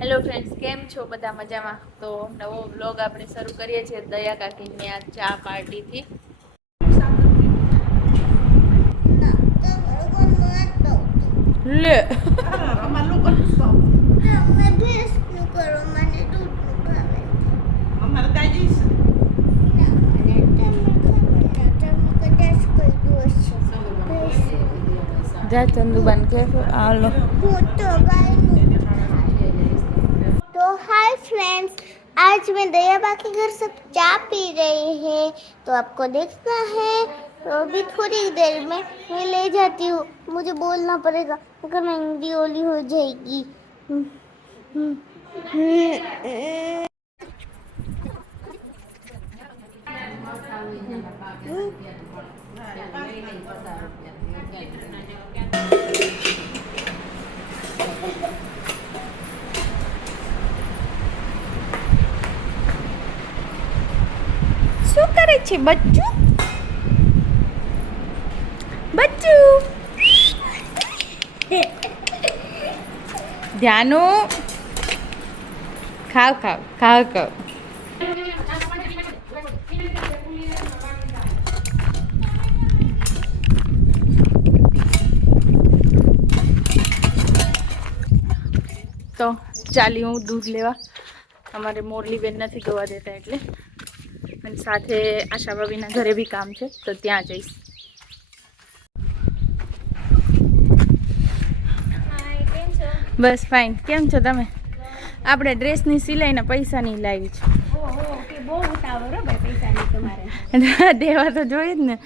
Hello friends કેમ છો બધા મજામાં? તો નવો બ્લોગ આપણે શરૂ કરીએ છીએ દયા કાકીની આ ચા પાર્ટીથી. લે. જા ચંદુબાન કે આલો હું તો ગાયનું. फ्रेंड्स आज मैं दयाबा के घर से चाय पी रही है। तो आपको देखना है तो अभी थोड़ी देर में मैं ले जाती हूँ। मुझे बोलना पड़ेगा, अगर मैं हिंदी ओली हो जाएगी। રડે છે, બચ્ચું? બચ્ચું? ધ્યાનો. ખાવ ખાવ ખાવ ખાવ. તો ચાલી, હું દૂધ લેવા. અમારે મોરલી બેન નથી જોવા દેતા એટલે. સાથે આશા ભાભીના ઘરે બી કામ છે તો ત્યાં જઈશ. બસ ફાઇન. કેમ છો તમે? આપણે ડ્રેસની સિલાઈના પૈસા નહીં લાવી છે. દેવા તો જોઈએ જ ને.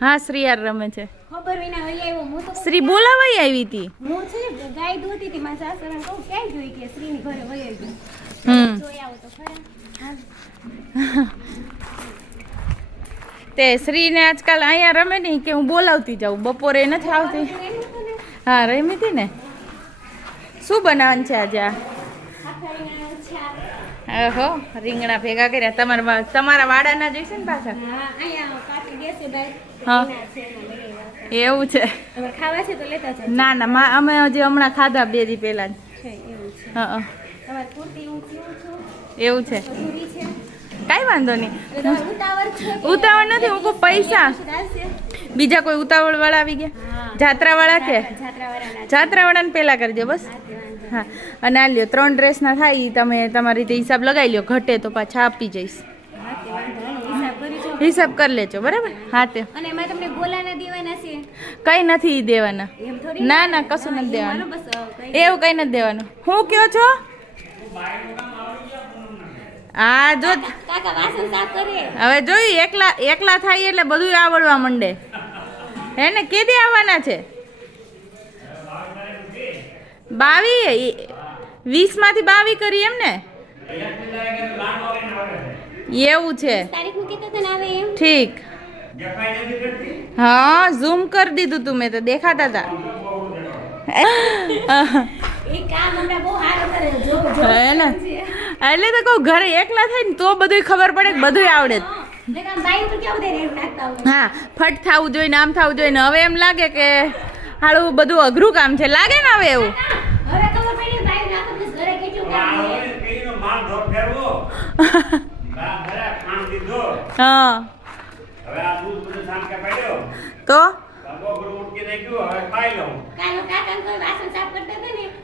હા શ્રીયાર રમે છે. શ્રી બોલાવાઈ આવી હતી. હમ. તો શ્રીને આજકાલ અહીંયા રમે નહીં કે હું બોલાવતી જાઉં. બપોરે નથી આવતી. હા રમી હતી ને? શું બનાવવાનું છે આજે આ? ઓહો રીંગણા ભેગા કર્યા. તમારા તમારા વાડાના જોઈશે ને પાછા? હા. એવું છે. ખાવા છે તો લેતા ના ના અમે હજી હમણાં ખાધા બે દી પહેલા જ. હા હા. એવું છે. કાંઈ વાંધો નહીં. ઉતાવળ નથી હું કહું પૈસા. બીજા કોઈ ઉતાવળ વાળા આવી ગયા? જાત્રા જાત્રાવાળા કે? જાત્રાવાળાના. છે. જાત્રાવાળાને પહેલા કરજો બસ. હા, અને આ લ્યો ત્રણ ડ્રેસના થાય તમે તમારી રીતે હિસાબ લગાવી લ્યો ઘટે તો પાછા આપી જઈશ. હિસાબ કરી લેજો બરાબર? હા તે. અને એમાં તમને ગોલાના દેવાના છે. કંઈ નથી દેવાના. ના ના કશું નથી દેવાનું. કંઈ એવું કંઈ નથી દેવાનું. હું કયો છો? હા જો કાકા વાસણ સાફ કરે. હવે જોઈ એકલા એકલા થાય એટલે બધું આવડવા માંડે. હે ને કેદી આવવાના છે? બાવી વીસમાંથી બાવી કરી એમ ને? એવું છે. ઠીક. હા ઝૂમ કરી દીધું તું મેં તો દેખાતા હતા હે ને. એટલે તો કહું, ઘરે એકલા થાય ને તો બધું ખબર પડે કે બધું આવડે હા, ફટ થવું જોઈએ આમ થવું જોઈએ ને હવે એમ લાગે કે હાળું બધું અઘરું કામ છે. લાગે ને હવે એવું? હા. તો?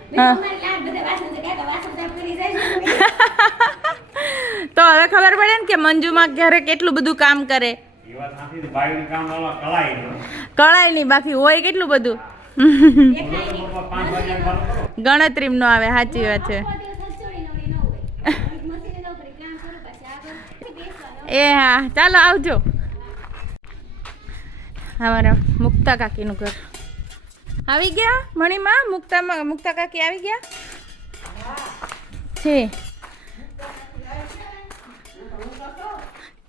તો હવે ખબર પડે ને કે મંજુમાં ઘરે કેટલું બધું કામ કરે. કળાય નહીં બાકી હોય કેટલું બધું. ગણતરી ગણતરીમ નો આવે સાચી વાત છે. એ હા ચાલો આવજો. અમારા મુક્તા કાકીનું ઘર. આવી ગયા? મણીમાં મુક્તામાં મુક્તા કાકી આવી ગયા? છે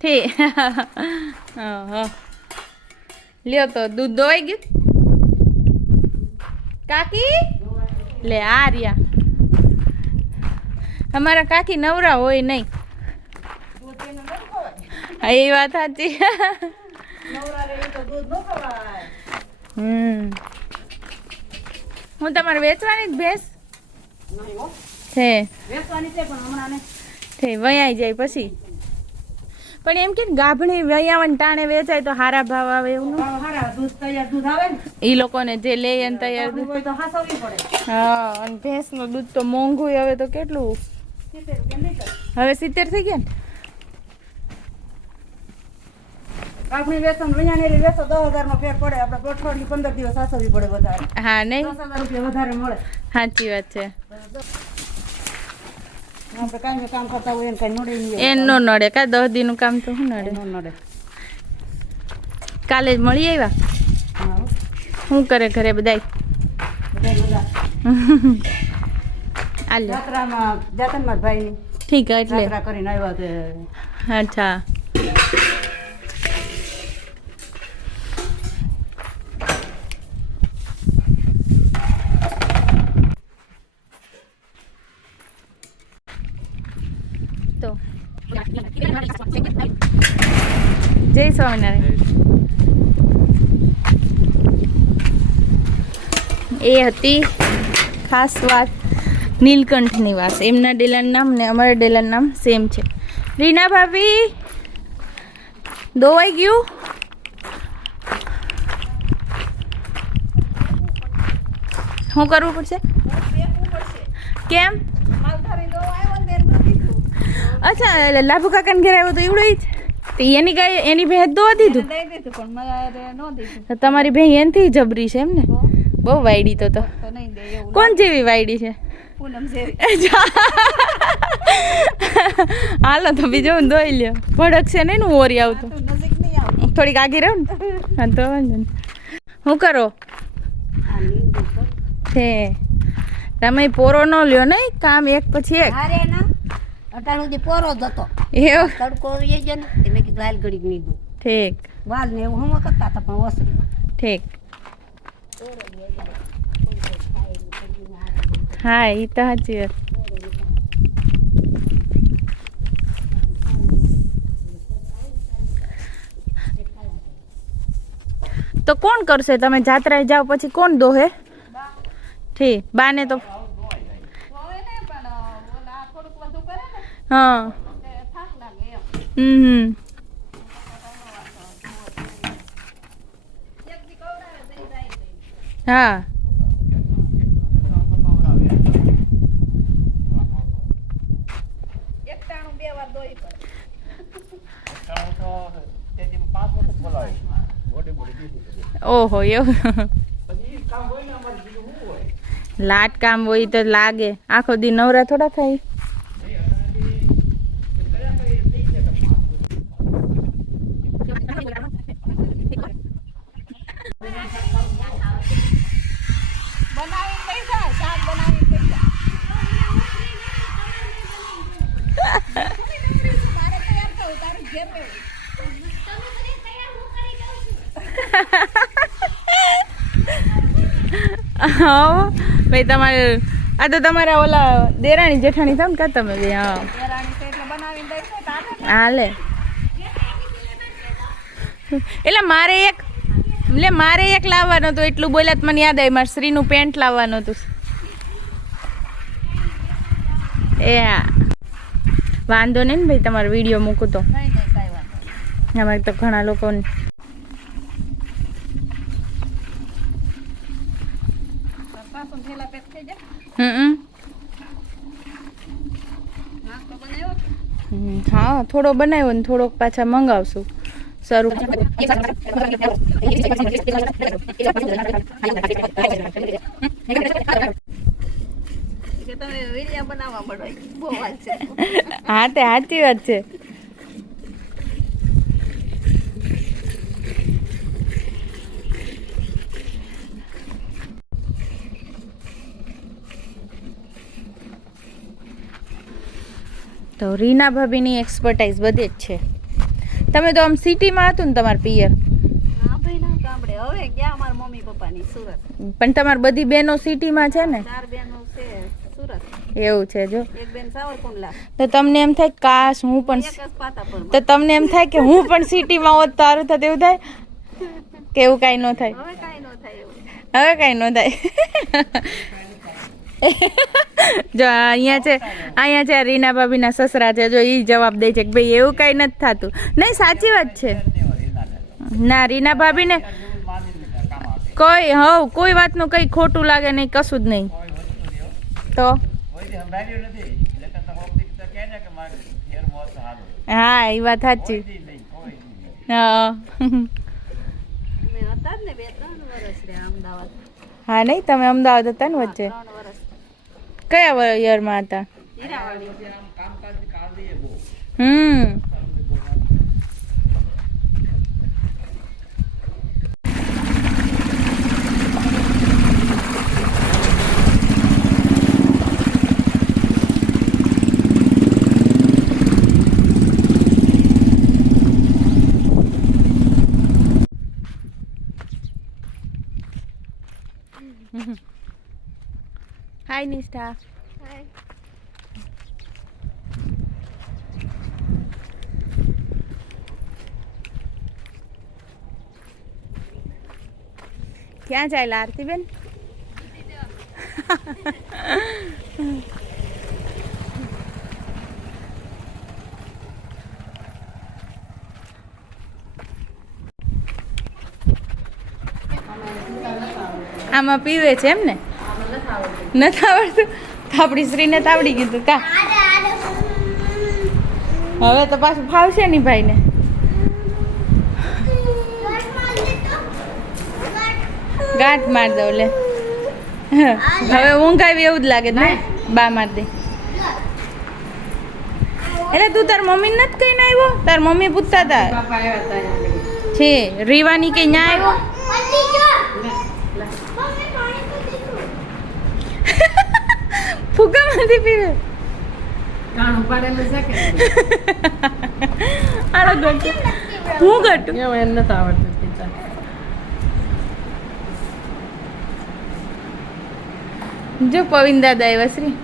ઠી. હા લ્યો તો દૂધ દોવાઈ ગયું. કાકી? લે આ રહ્યા. અમારા કાકી નવરા હોય નહીં. એ વાત સાચી. હમ. હું તમારે વેચવાની જ ભેંસ? છે. છે વયાઈ જાય પછી. પણ એમ કે ગાભણી વયાવન ટાણે વેચાય તો હારા ભાવ આવે એવું ઈ લોકોને જે લે એને તૈયાર દૂધ હોય તો હાસવવી પડે. હા અને ભેંસનું દૂધ તો મોંઘું હવે તો કેટલું? હવે સિત્તેર થઈ ગયા ને? કાપણી વેચો ને વિયાણેલી વેચો દસ હજાર નો ફેર પડે. આપણે અઠવાડિયું પંદર દિવસ સાસવી પડે વધારે. હા નહીં? દસ હજાર રૂપિયા વધારે મળે. સાચી વાત છે. આપણે કાંઈ કામ કરતા હોય એને કાંઈ નડે નહીં એન નો નડે. કા દસ દિનનું કામ તો શું નડે? નો નડે. કાલે જ મળી આવ્યા? હા. શું કરે ઘરે બધાય? આલ્યો જાત્રામાં જાતા ભાઈની. ઠીક એટલે. જાત્રા કરીને આવ્યા તે. અચ્છા તો જય સ્વામિનારાયણ એ હતી ખાસ વાત નીલકંઠની વાત. એમના ડેલાનું નામ ને અમારા ડેલાનું નામ સેમ છે. રીના ભાભી દોવાઈ ગયું? શું કરવું પડશે? કેમ? અચ્છા લાભુ કાકાને ઘરે આવ્યો તો એવડો જ. તો એની ગાય એની ભેંસ દોવા દીધું? તમારી ભેંસ એનથી જબરી છે એમ ને? બહુ વાયડી તો તો. કોણ જેવી વાયડી છે? હાલો તો બીજો દોઈ લ્યો. ભડક છે ને ઓરી આવતું થોડીક આગી રહો ને. તો વાંધો નહીં. શું કરો? છે તમે પોરો ન લ્યો ને કામ એક પછી એક. અટાણું જે પોરો જ હતો. એવું? તડકો એ જ ને તે મેં કીધું હાલ ઘડીક નીકળું ઠીક વાલ ને એવું હમ કરતા હતા પણ ઓછું ઠીક હા એ તો સાચી વાત તો કોણ કરશે તમે જાત્રાએ જાઓ પછી કોણ દોહે ઠીક બાને તો હા હમ હમ હા. ઓહો એવું? લાટ કામ હોય તો લાગે. આખો દી નવરા થોડા થાય? હા ભાઈ તમારે આ તો તમારા ઓલા દેરાણી જેઠાણી થાવ ને કા તમે બે હા. હાલે. એટલે મારે એક એટલે મારે એક લાવવાનો તો એટલું બોલ્યા મને યાદ આવી મારે શ્રીનું પેન્ટ લાવવાનું હતું. એ હા. વાંધો નહીં ને ભાઈ તમારો વીડિયો મૂકું તો. અમારે તો ઘણા લોકોને હા થોડો બનાવ્યો ને થોડોક પાછા મંગાવશું. શરૂ હા તે સાચી વાત છે. તો રીના ભાભીની એક્સપર્ટાઇઝ બધે જ છે. તમે તો આમ સિટીમાં હતું ને તમારા પિયર. પણ તમારી બધી બહેનો સિટીમાં છે ને? બેનો છે સુરત. એવું છે જો. તો તમને એમ થાય કાશ હું પણ તો તમને એમ થાય કે હું પણ સિટીમાં હોત તો સારું થતું એવું થાય? કે એવું કાંઈ ન થાય? હવે કાંઈ ન થાય. જો અહીંયા છે અહીંયા છે રીના ભાભીના સસરા છે જો એ જવાબ દે છે કે ભાઈ એવું કાંઈ નથી થતું. નહીં સાચી વાત છે. ના રીના ભાભીને કોઈ હવ કોઈ વાતનું કંઈ ખોટું લાગે નહીં કશું જ નહીં. તો? હા એ વાત સાચી. હા. હા નહીં તમે અમદાવાદ હતા ને વચ્ચે? કયા યરમાં હતા? હીરાવાડી. હમ હાય Hi. ક્યાં ચાલ્યા આરતીબેન આમાં પીવે છે એમ ને? નથી આવડતું? આપણી શ્રીને તો આવડી ગયું કા? હવે તો પાછું ફાવશે નહીં ભાઈને. ગાંઠ માર દઉં લે. હવે ઊંઘ આવી એવું જ લાગે ને બા માર દે. એટલે તું તાર મમ્મી નથી કહીને આવ્યો? તાર મમ્મી પૂછતા હતા. છે રીવાની કઈ ન્યા આવ્યો? ફુગામાંથી પીવે. કાણું પાડેલું છે કે આડો ગટુ હું ગટુ એમ નથી આવડતું જો પવિન દાદા આવ્યા શ્રી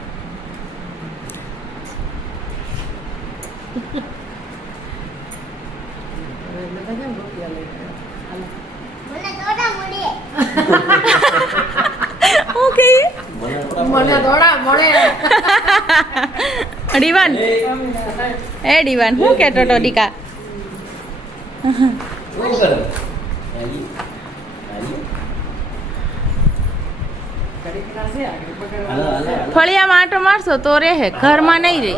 દોડા હું કહીએ મને થોડા મળે. ડીવાન. એ ડીવાન હું કેતો તો ડીકા? ઘડીકના છે આગળ પકડવા ફળિયામાં આટો મારશો તો રહે ઘરમાં નહીં રહે.